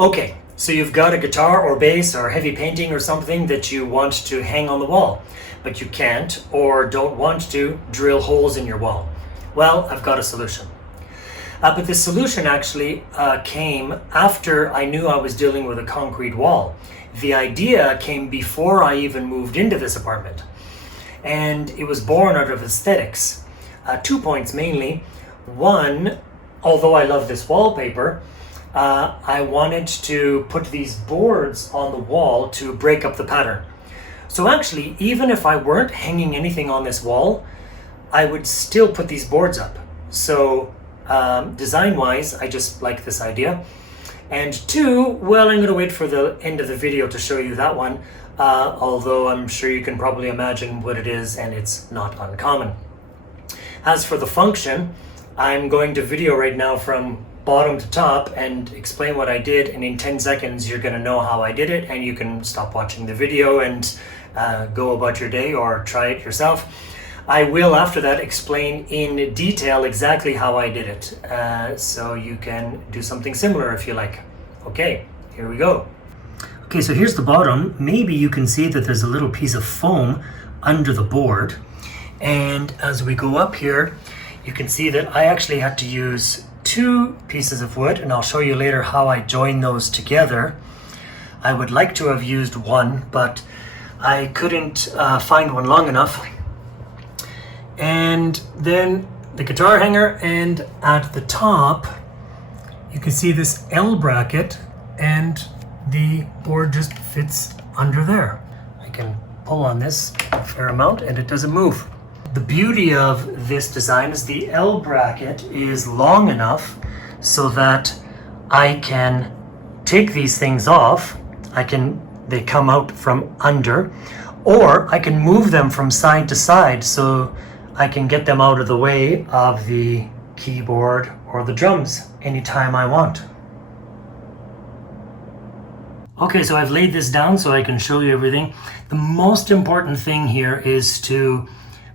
Okay, so you've got a guitar or bass or heavy painting or something that you want to hang on the wall, but you can't or don't want to drill holes in your wall. Well, I've got a solution. But the solution actually came after I knew I was dealing with a concrete wall. The idea came before I even moved into this apartment. And it was born out of aesthetics. 2 points mainly. One, although I love this wallpaper, I wanted to put these boards on the wall to break up the pattern. So actually, even if I weren't hanging anything on this wall, I would still put these boards up. So design-wise, I just like this idea. And two, well, I'm going to wait for the end of the video to show you that one, although I'm sure you can probably imagine what it is, and it's not uncommon. As for the function, I'm going to video right now from bottom to top and explain what I did, and in 10 seconds you're going to know how I did it, and you can stop watching the video and go about your day or try it yourself. I will after that explain in detail exactly how I did it, so you can do something similar if you like. Okay, here we go. Okay, so here's the bottom. Maybe you can see that there's a little piece of foam under the board, and as we go up here you can see that I actually had to use 2 pieces of wood, and I'll show you later how I join those together. I would like to have used 1, but I couldn't find one long enough. And then the guitar hanger, and at the top you can see this L bracket, and the board just fits under there. I can pull on this a fair amount and it doesn't move. The beauty of this design is the L bracket is long enough so that I can take these things off. They come out from under, or I can move them from side to side so I can get them out of the way of the keyboard or the drums anytime I want. Okay, so I've laid this down so I can show you everything. The most important thing here is to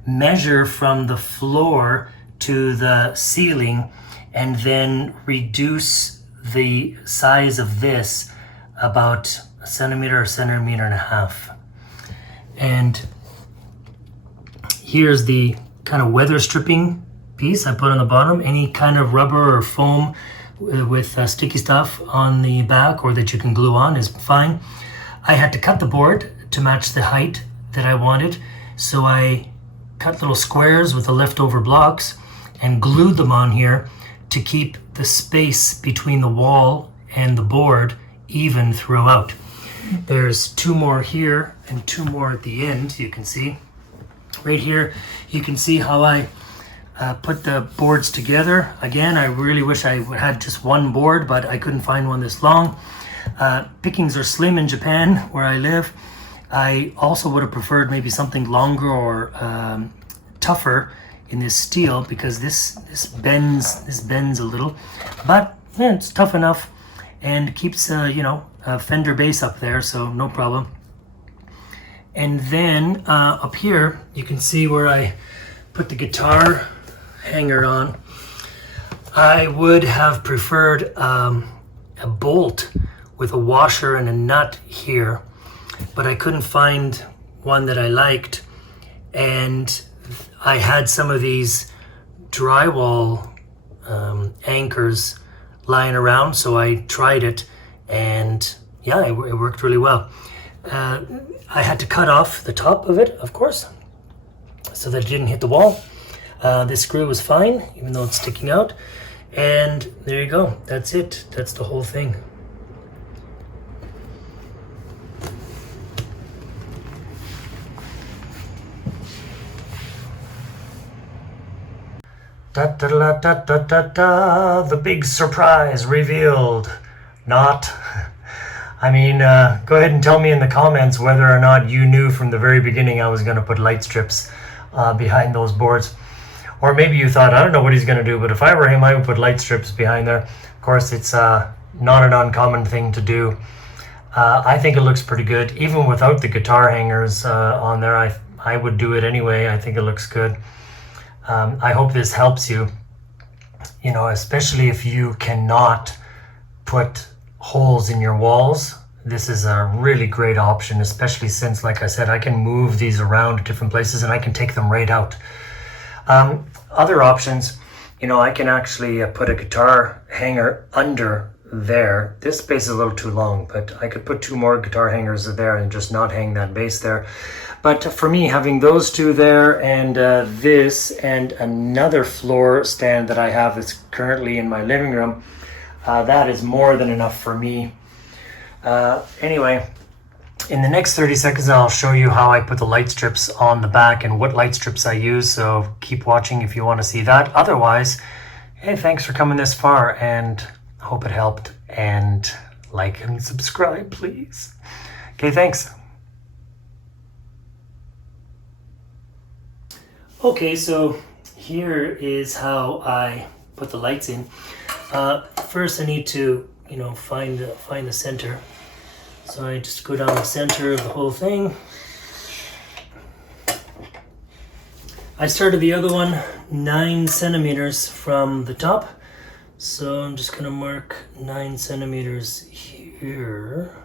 measure from the floor to the ceiling and then reduce the size of this about a centimeter or centimeter and a half. And here's the kind of weather stripping piece I put on the bottom. Any kind of rubber or foam with sticky stuff on the back or that you can glue on is fine. I had to cut the board to match the height that I wanted, so I cut little squares with the leftover blocks and glued them on here to keep the space between the wall and the board even throughout. There's 2 more here and 2 more at the end. You can see right here, you can see how I put the boards together. Again, I really wish I had just 1 board, but I couldn't find one this long. Pickings are slim in Japan, where I live. I also would have preferred maybe something longer or tougher in this steel, because this bends a little, but yeah, it's tough enough and keeps a fender bass up there, so no problem. And then up here you can see where I put the guitar hanger on. I would have preferred a bolt with a washer and a nut here, but I couldn't find one that I liked, and I had some of these drywall anchors lying around, so I tried it, and yeah, it worked really well. I had to cut off the top of it, of course, so that it didn't hit the wall. This screw was fine, even though it's sticking out. And there you go. That's it. That's the whole thing. Da da da da da da da. The big surprise revealed. Not. I mean, go ahead and tell me in the comments whether or not you knew from the very beginning I was going to put light strips behind those boards. Or maybe you thought, I don't know what he's going to do, but if I were him, I would put light strips behind there. Of course, it's not an uncommon thing to do. I think it looks pretty good. Even without the guitar hangers on there, I would do it anyway. I think it looks good. I hope this helps you, especially if you cannot put holes in your walls, this is a really great option, especially since, like I said, I can move these around to different places and I can take them right out. Other options, you know, I can actually put a guitar hanger under there. This space is a little too long, but I could put 2 more guitar hangers there and just not hang that bass there. But for me, having those 2 there and this and another floor stand that I have that's currently in my living room, that is more than enough for me. Anyway, in the next 30 seconds, I'll show you how I put the light strips on the back and what light strips I use. So keep watching if you want to see that. Otherwise, hey, thanks for coming this far and hope it helped. And like and subscribe, please. Okay, thanks. Okay, so here is how I put the lights in. First, I need to, you know, find the center. So I just go down the center of the whole thing. I started the other one 9 centimeters from the top. So I'm just gonna mark 9 centimeters here.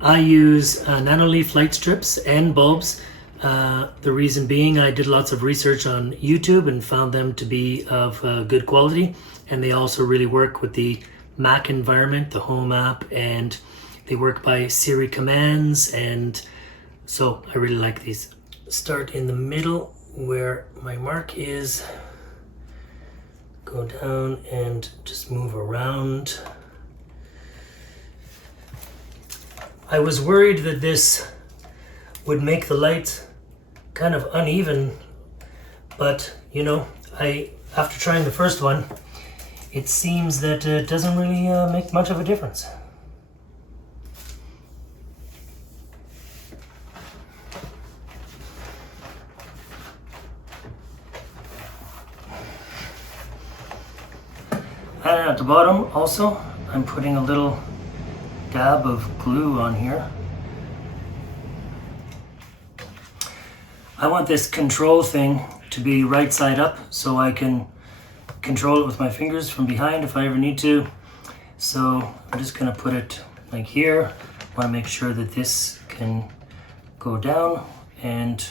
I use Nanoleaf light strips and bulbs. The reason being, I did lots of research on YouTube and found them to be of good quality, and they also really work with the Mac environment, the Home app, and they work by Siri commands, and so I really like these. Start in the middle where my mark is, go down and just move around. I was worried that this would make the light kind of uneven, but you know, after trying the first one, it seems that it doesn't really make much of a difference. And at the bottom also, I'm putting a little dab of glue on here. I want this control thing to be right side up so I can control it with my fingers from behind if I ever need to. So I'm just going to put it like here. I want to make sure that this can go down, and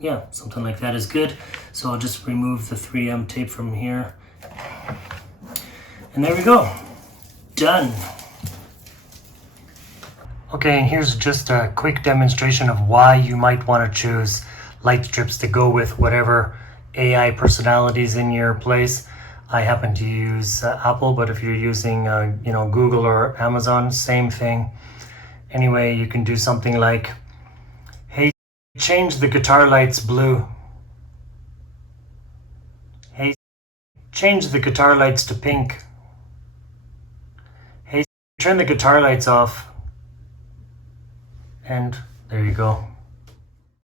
yeah, something like that is good. So I'll just remove the 3M tape from here. And there we go. Done. Okay, and here's just a quick demonstration of why you might want to choose light strips to go with whatever AI personalities in your place. I happen to use Apple, but if you're using you know, Google or Amazon, same thing. Anyway, you can do something like, hey, change the guitar lights blue. Hey, change the guitar lights to pink. Hey, turn the guitar lights off. And there you go.